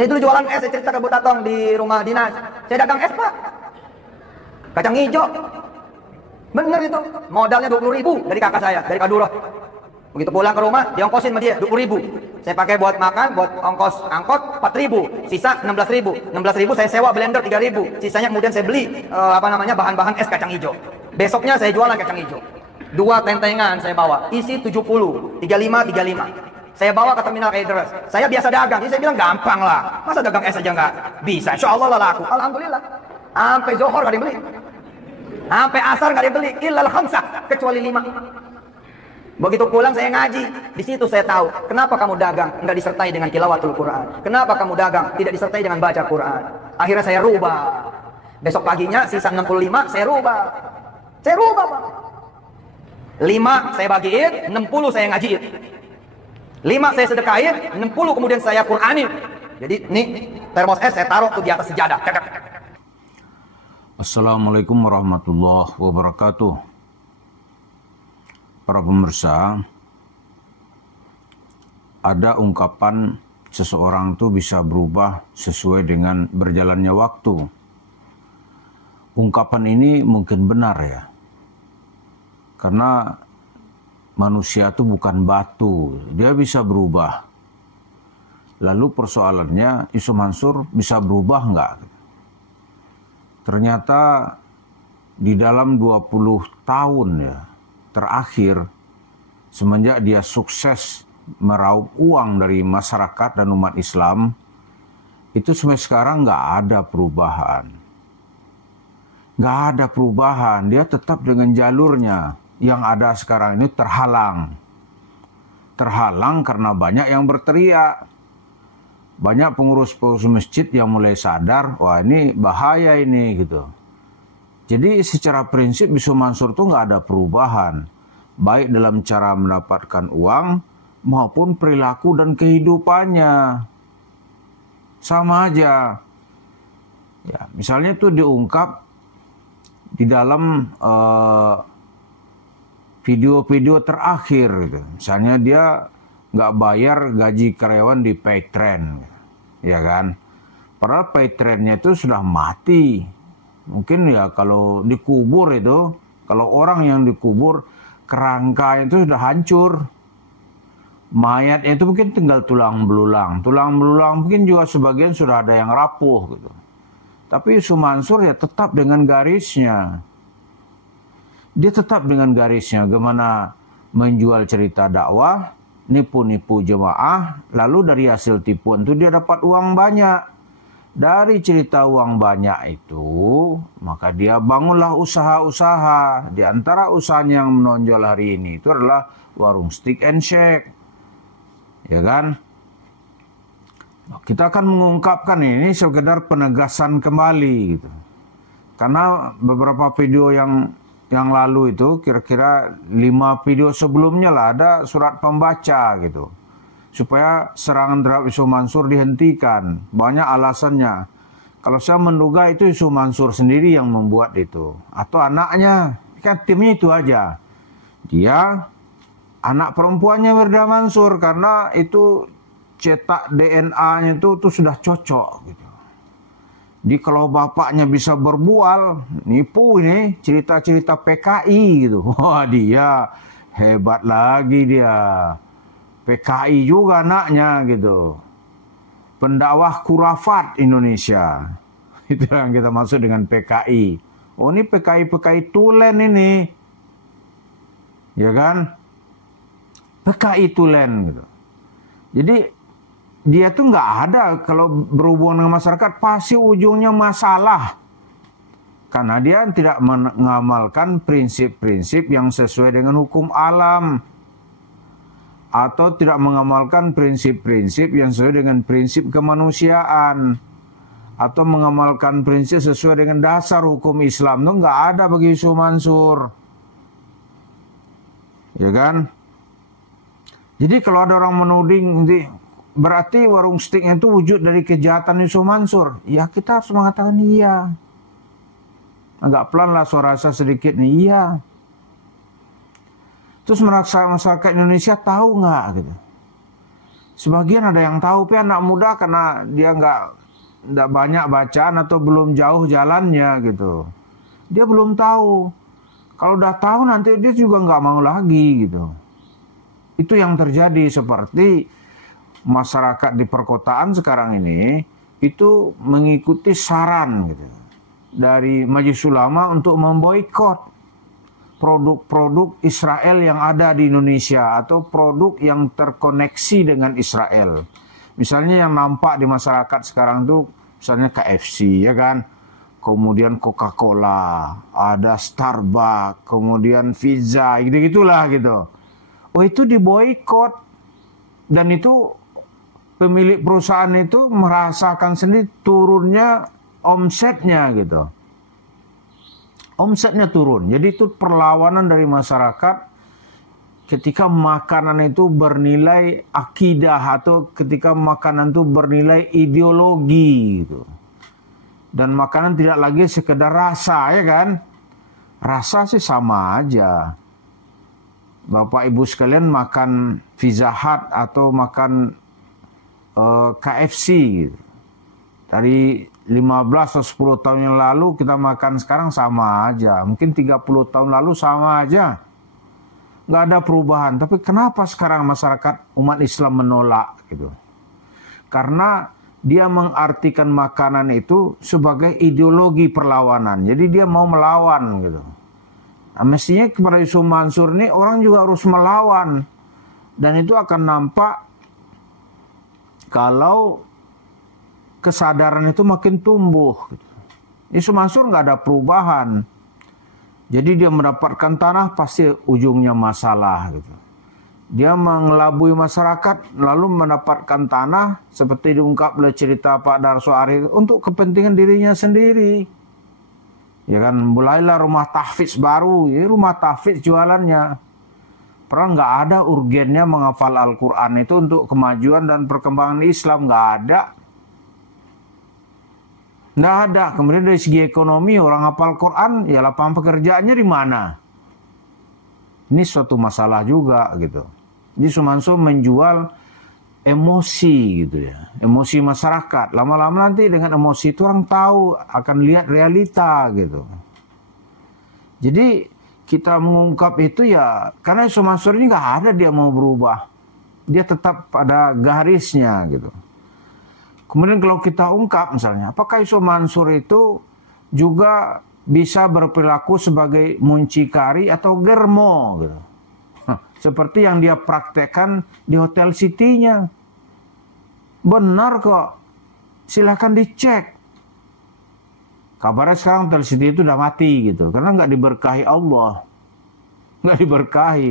Saya dulu jualan es, saya cerita ke Bu Tatong di rumah dinas. Saya dagang es, Pak. Kacang hijau. Bener itu. Modalnya 20.000 dari kakak saya, dari Kaduro. Begitu pulang ke rumah, diongkosin sama dia 20.000. Saya pakai buat makan, buat ongkos angkot 4.000. Sisa 16.000. 16.000 saya sewa blender 3.000. Sisanya kemudian saya beli bahan-bahan es kacang hijau. Besoknya saya jualan kacang hijau. 2 tentengan saya bawa, isi 70, 35. Saya bawa ke terminal Kaideres. Saya biasa dagang, jadi saya bilang gampang lah. Masa dagang es aja nggak bisa? Insya Allah lah laku. Alhamdulillah. Sampai Zohor nggak dibeli. Sampai asar nggak dibeli. Illal khamsah, kecuali 5. Begitu pulang saya ngaji. Di situ saya tahu kenapa kamu dagang nggak disertai dengan tilawatul Quran. Kenapa kamu dagang tidak disertai dengan baca Quran. Akhirnya saya rubah. Besok paginya sisa 65 saya rubah. Saya rubah, Pak. 5 saya bagiin, 60 saya ngajiin. 5 saya sedekahin, 60 kemudian saya Quranin. Jadi nih termos es saya taruh tuh di atas sejadah. Assalamualaikum warahmatullahi wabarakatuh. Para pemirsa, ada ungkapan seseorang tuh bisa berubah sesuai dengan berjalannya waktu. Ungkapan ini mungkin benar ya. Karena manusia itu bukan batu, dia bisa berubah. Lalu persoalannya, Yusuf Mansur bisa berubah enggak? Ternyata di dalam 20 tahun ya terakhir, semenjak dia sukses meraup uang dari masyarakat dan umat Islam, itu sampai sekarang nggak ada perubahan. Nggak ada perubahan, dia tetap dengan jalurnya. Yang ada sekarang ini terhalang. Terhalang karena banyak yang berteriak. Banyak pengurus-pengurus masjid yang mulai sadar, wah ini bahaya ini gitu. Jadi secara prinsip Yusuf Mansur itu nggak ada perubahan. Baik dalam cara mendapatkan uang maupun perilaku dan kehidupannya. Sama aja. Ya, misalnya itu diungkap di dalam video-video terakhir gitu. Misalnya dia nggak bayar gaji karyawan di Paytrend, ya kan? Padahal Paytrendnya itu sudah mati. Mungkin ya kalau dikubur itu, kalau orang yang dikubur kerangkanya itu sudah hancur. Mayatnya itu mungkin tinggal tulang belulang. Tulang belulang mungkin juga sebagian sudah ada yang rapuh gitu. Tapi Yusuf Mansur ya tetap dengan garisnya. Dia tetap dengan garisnya, gimana menjual cerita dakwah, nipu-nipu jemaah, lalu dari hasil tipuan itu dia dapat uang banyak. Dari cerita uang banyak itu, maka dia bangunlah usaha-usaha. Di antara usahanya yang menonjol hari ini itu adalah warung steak and shake. Ya kan? Kita akan mengungkapkan ini sekedar penegasan kembali gitu. Karena beberapa video yang lalu itu kira-kira 5 video sebelumnya lah ada surat pembaca gitu. Supaya serangan terhadap Yusuf Mansur dihentikan. Banyak alasannya. Kalau saya menduga itu Yusuf Mansur sendiri yang membuat itu. Atau anaknya. Kan timnya itu aja. Dia anak perempuannya Mirda Mansur. Karena itu cetak DNA-nya itu sudah cocok gitu. Jadi kalau bapaknya bisa berbual, nipu ini cerita-cerita PKI gitu. Wah dia hebat lagi dia. PKI juga anaknya gitu. Pendakwah khurafat Indonesia. Itu yang kita maksud dengan PKI. Oh ini PKI tulen ini. Ya kan? PKI tulen gitu. Jadi dia tuh nggak ada kalau berhubungan dengan masyarakat pasti ujungnya masalah karena dia tidak mengamalkan prinsip-prinsip yang sesuai dengan hukum alam atau tidak mengamalkan prinsip-prinsip yang sesuai dengan prinsip kemanusiaan atau mengamalkan prinsip sesuai dengan dasar hukum Islam. Itu nggak ada bagi Yusuf Mansur, ya kan? Jadi kalau ada orang menuding berarti warung steaknya itu wujud dari kejahatan Yusuf Mansur. Ya kita harus mengatakan iya. Agak pelan lah suara saya sedikit nih. Iya. Terus masyarakat Indonesia tahu nggak gitu. Sebagian ada yang tahu, tapi anak muda karena dia nggak banyak bacaan atau belum jauh jalannya gitu. Dia belum tahu. Kalau udah tahu nanti dia juga nggak mau lagi gitu. Itu yang terjadi, seperti masyarakat di perkotaan sekarang ini itu mengikuti saran gitu dari Majelis Ulama untuk memboikot produk-produk Israel yang ada di Indonesia atau produk yang terkoneksi dengan Israel. Misalnya yang nampak di masyarakat sekarang tuh misalnya KFC, ya kan? Kemudian Coca-Cola, ada Starbucks, kemudian pizza, gitu-gitulah gitu. Oh, itu diboikot. Dan itu pemilik perusahaan itu merasakan sendiri turunnya omsetnya gitu. Omsetnya turun. Jadi itu perlawanan dari masyarakat ketika makanan itu bernilai akidah atau ketika makanan itu bernilai ideologi gitu. Dan makanan tidak lagi sekedar rasa, ya kan? Rasa sih sama aja. Bapak Ibu sekalian makan Pizza Hut atau makan KFC gitu. Dari 15 atau 10 tahun yang lalu kita makan sekarang sama aja. Mungkin 30 tahun lalu sama aja. Nggak ada perubahan. Tapi kenapa sekarang masyarakat umat Islam menolak gitu? Karena dia mengartikan makanan itu sebagai ideologi perlawanan. Jadi dia mau melawan gitu. Nah, mestinya kepada Yusuf Mansur ini orang juga harus melawan. Dan itu akan nampak kalau kesadaran itu makin tumbuh. Yusuf Mansur nggak ada perubahan. Jadi dia mendapatkan tanah pasti ujungnya masalah gitu. Dia mengelabui masyarakat lalu mendapatkan tanah seperti diungkap oleh cerita Pak Darso Arif untuk kepentingan dirinya sendiri. Ya kan, mulailah rumah tahfidz baru, ya rumah tahfidz jualannya. Pernah nggak ada urgennya menghafal Al-Quran itu untuk kemajuan dan perkembangan Islam, nggak ada. Nggak ada. Kemudian dari segi ekonomi orang hafal Quran, ya lapangan pekerjaannya di mana? Ini suatu masalah juga gitu. Jadi Sumanso menjual emosi gitu ya, emosi masyarakat. Lama-lama nanti dengan emosi itu orang tahu akan lihat realita gitu. Jadi kita mengungkap itu ya karena Yusuf Mansur ini nggak ada dia mau berubah, dia tetap pada garisnya gitu. Kemudian kalau kita ungkap misalnya, apakah Yusuf Mansur itu juga bisa berperilaku sebagai muncikari atau germo gitu. Seperti yang dia praktekkan di Hotel City-nya. Benar kok. Silahkan dicek. Kabarnya sekarang Hotel City itu udah mati gitu. Karena nggak diberkahi Allah. Nggak diberkahi.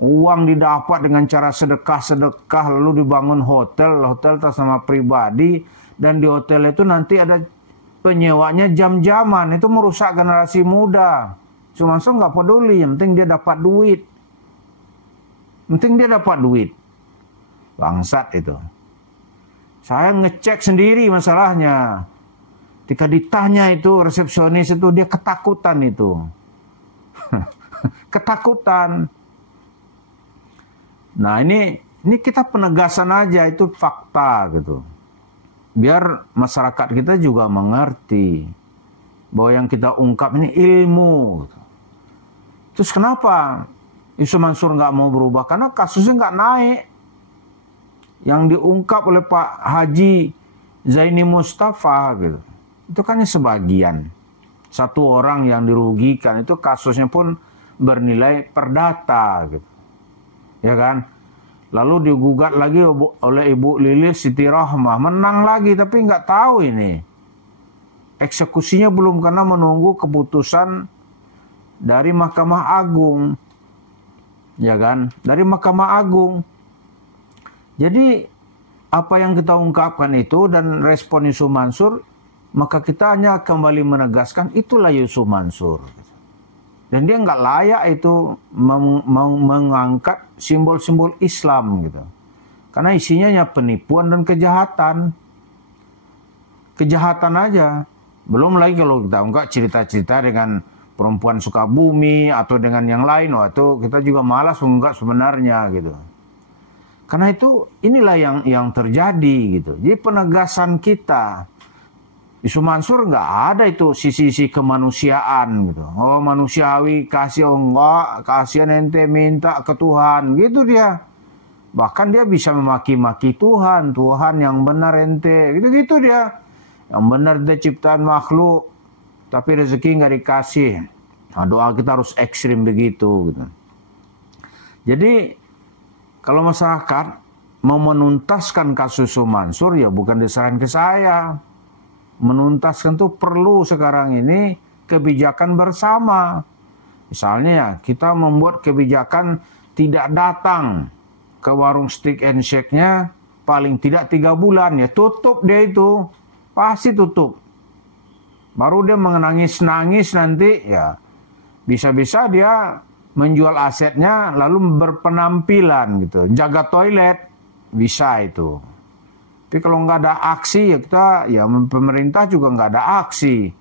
Uang didapat dengan cara sedekah-sedekah. Lalu dibangun hotel. Hotel atas nama pribadi. Dan di hotel itu nanti ada penyewanya jam-jaman. Itu merusak generasi muda. Cuma nggak peduli. Yang penting dia dapat duit. Penting dia dapat duit. Bangsat itu. Saya ngecek sendiri masalahnya. Ketika ditanya itu resepsionis itu dia ketakutan itu. Ketakutan. Nah ini kita penegasan aja itu fakta gitu. Biar masyarakat kita juga mengerti bahwa yang kita ungkap ini ilmu. Terus kenapa Yusuf Mansur nggak mau berubah? Karena kasusnya nggak naik. Yang diungkap oleh Pak Haji Zaini Mustafa gitu. Itu kan sebagian. Satu orang yang dirugikan itu kasusnya pun bernilai perdata gitu. Ya kan? Lalu digugat lagi oleh Ibu Lilis Siti Rahmah. Menang lagi tapi nggak tahu ini. Eksekusinya belum karena menunggu keputusan dari Mahkamah Agung. Ya kan? Dari Mahkamah Agung. Jadi apa yang kita ungkapkan itu dan respon Yusuf Mansur, maka kita hanya kembali menegaskan itulah Yusuf Mansur. Dan dia nggak layak itu mengangkat simbol-simbol Islam gitu. Karena isinya hanya penipuan dan kejahatan. Kejahatan aja. Belum lagi kalau kita ungkap cerita-cerita dengan perempuan Sukabumi atau dengan yang lain, itu kita juga malas mengungkap sebenarnya gitu. Karena itu inilah yang terjadi gitu. Jadi penegasan kita, Isu Mansur nggak ada itu sisi-sisi kemanusiaan gitu. Oh manusiawi kasih, oh enggak, kasihan ente minta ke Tuhan gitu dia. Bahkan dia bisa memaki-maki Tuhan, Tuhan yang benar ente, gitu-gitu dia. Yang benar dia ciptaan makhluk, tapi rezeki nggak dikasih. Nah, doa kita harus ekstrim begitu gitu. Jadi kalau masyarakat mau menuntaskan kasus Isu Mansur ya bukan diserahin ke saya. Menuntaskan tuh perlu sekarang ini kebijakan bersama. Misalnya ya kita membuat kebijakan tidak datang ke warung steak and shake-nya paling tidak 3 bulan ya, tutup dia itu, pasti tutup. Baru dia menangis-nangis nanti ya bisa-bisa dia menjual asetnya lalu berpenampilan gitu, jaga toilet bisa itu. Tapi kalau nggak ada aksi ya kita, ya pemerintah juga nggak ada aksi.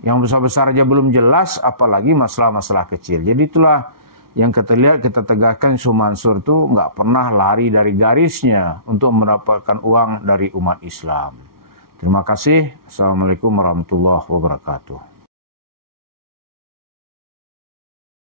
Yang besar-besar aja belum jelas, apalagi masalah-masalah kecil. Jadi itulah yang kita lihat, kita tegakkan Isu Mansur itu nggak pernah lari dari garisnya untuk mendapatkan uang dari umat Islam. Terima kasih. Assalamualaikum warahmatullahi wabarakatuh.